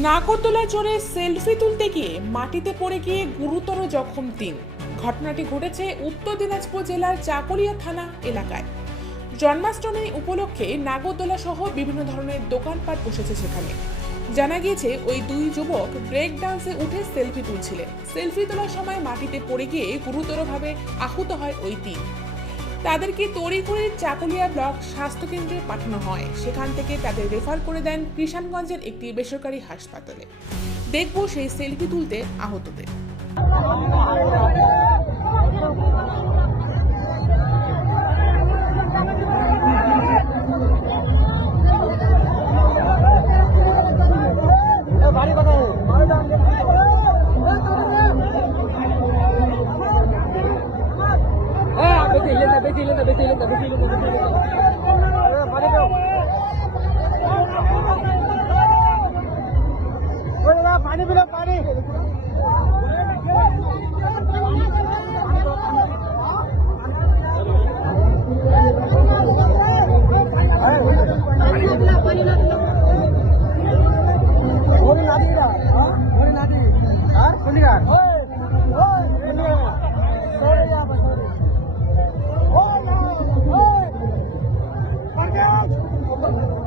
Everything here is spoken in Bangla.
নাগরদোলা চড়ে সেলফি তুলতে গিয়ে মাটিতে পড়ে গিয়ে গুরুতর জখম তিন। ঘটনাটি ঘটেছে উত্তর দিনাজপুর জেলার চাকুলিয়া থানা এলাকায়। জন্মাষ্টমী উপলক্ষে নাগরদোলা সহ বিভিন্ন ধরনের দোকানপাট বসেছে সেখানে। জানা গিয়েছে, ওই দুই যুবক ব্রেক ডান্সে উঠে সেলফি তুলছিলেন। সেলফি তোলার সময় মাটিতে পড়ে গিয়ে গুরুতরভাবে আহত হয় ওই তিন। তাদেরকে তড়িঘড়ি চাকুলিয়া ব্লক স্বাস্থ্য কেন্দ্রে পাঠানো হয়। সেখান থেকে তাদের রেফার করে দেন কিষানগঞ্জের একটি বেসরকারি হাসপাতালে। দেখব সেই সেলফি তুলতে আহতদের। bisilin na, bisilin. Obrigado.